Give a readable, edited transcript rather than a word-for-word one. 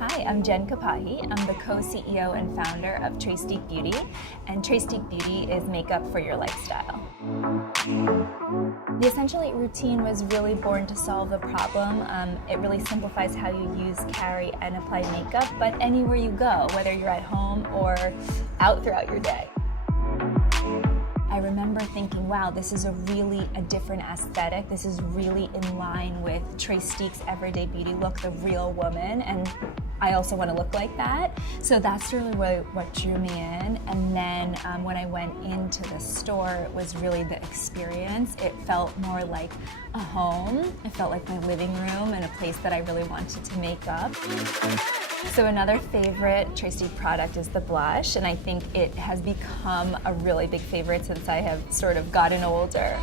Hi, I'm Jen Kapahi. I'm the co-CEO and founder of Trestique Beauty, and Trestique Beauty is makeup for your lifestyle. The Essential 8 routine was really born to solve the problem. It really simplifies how you use, carry, and apply makeup, but anywhere you go, whether you're at home or out throughout your day. I remember thinking, wow, this is a different aesthetic. This is really in line with Trestique's everyday beauty look, the real woman, and I also want to look like that. So that's really what drew me in. And then when I went into the store, it was really the experience. It felt more like a home. It felt like my living room and a place that I really wanted to make up. So another favorite Trestique product is the blush, and I think it has become a really big favorite since I have sort of gotten older.